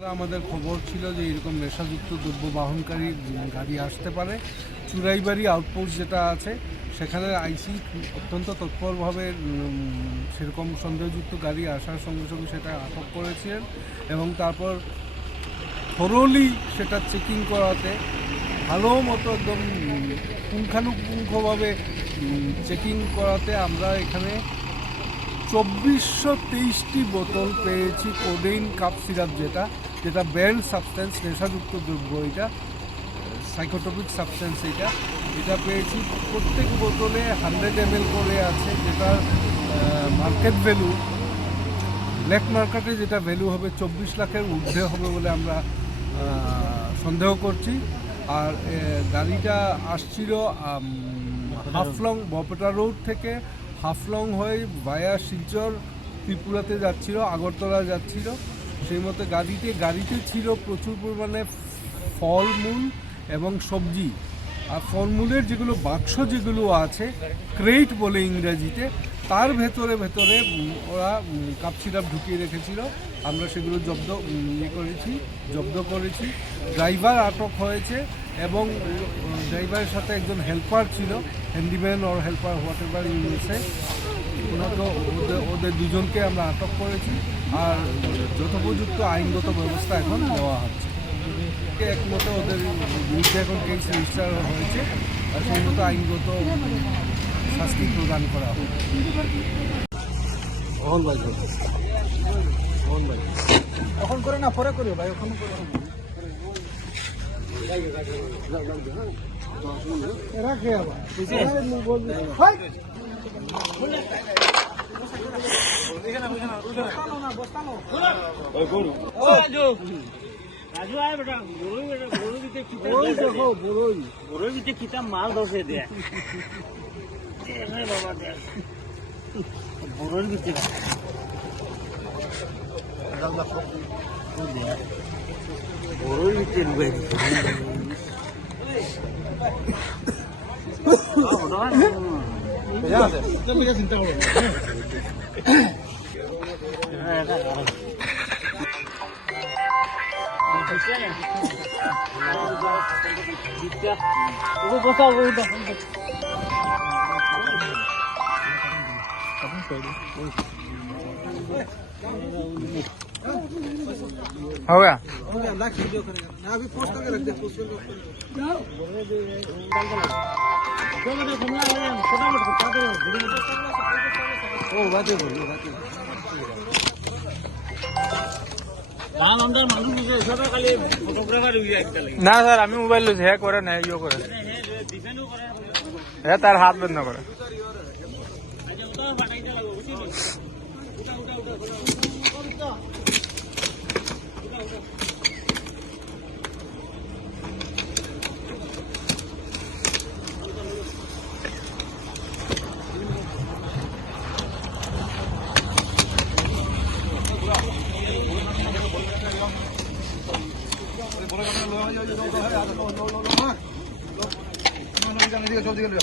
আমাদের খবর ছিল যে এরকম নেশাযুক্ত দ্রব্য বাহনকারী গাড়ি আসতে পারে। চুরাইবাড়ি আউটপোস্ট যেটা আছে সেখানে আইসি অত্যন্ত তৎপরভাবে সেরকম সন্দেহযুক্ত গাড়ি আসার সঙ্গে সঙ্গে সেটা আটক করেছিলেন এবং তারপর থরোলি সেটা চেকিং করাতে ভালো মতো একদম পুঙ্খানুপুঙ্খভাবে চেকিং করাতে আমরা এখানে 2423টি বোতল পেয়েছি কোডেইন কাপ সিরাপ, যেটা ব্যান্ড সাবস্টেন্স, নেশাযুক্ত দ্রব্য, এটা সাইকোট্রপিক সাবস্টেন্স। এটা পেয়েছি। প্রত্যেক বোতলে 100 ml করে আছে, যেটার মার্কেট ভ্যালু, ব্ল্যাক মার্কেটে যেটা ভ্যালু হবে 24 লাখের ঊর্ধ্বে হবে বলে আমরা সন্দেহ করছি। আর গাড়িটা আসছিল হাফলং বরপেটা রোড থেকে হাফলং হয়ে ভায়া শিলচর ত্রিপুরাতে যাচ্ছিল, আগরতলা যাচ্ছিল। সেই মতো গাড়িতে ছিল প্রচুর পরিমাণে ফলমূল এবং সবজি। আর ফলমূলের যেগুলো বাক্স যেগুলো আছে, ক্রেট বলে ইংরেজিতে, তার ভেতরে ওরা কাপ সিরাপ ঢুকিয়ে রেখেছিল। আমরা সেগুলো জব্দ করেছি। ড্রাইভার আটক হয়েছে এবং ড্রাইভারের সাথে একজন হেল্পার ছিল, হ্যান্ডিম্যান ওর হেল্পার হোয়াট এভার ইউনিসে, ওদের দুজনকে আমরা আটক করেছি। আর যথোপযুক্ত আইনগত ব্যবস্থা এখন নেওয়া হচ্ছে। একমতো ওদের বিরুদ্ধে এখন কেস রেজিস্টার হয়েছে আর সেই মতো আইনগত শাস্তি প্রদান করা হবে। এখন করে না, পরে করিও ভাই, ওখানে করে রাখে আবার राजू आए बेटा बोरो भी देखो कितना माल दसे दे बाबा दे बोरो भी देखो बोरो भी চিন্তা করো। हो गया वीडियो करेगा ना, अभी पोस्ट करके रख दे, पोस्ट करके ओ बातें बोल না স্যার, আমি মোবাইল লইছি, হ্যাঁ করে না ইয়ে করে হ্যাঁ তার হাত বন্ধ করে। चल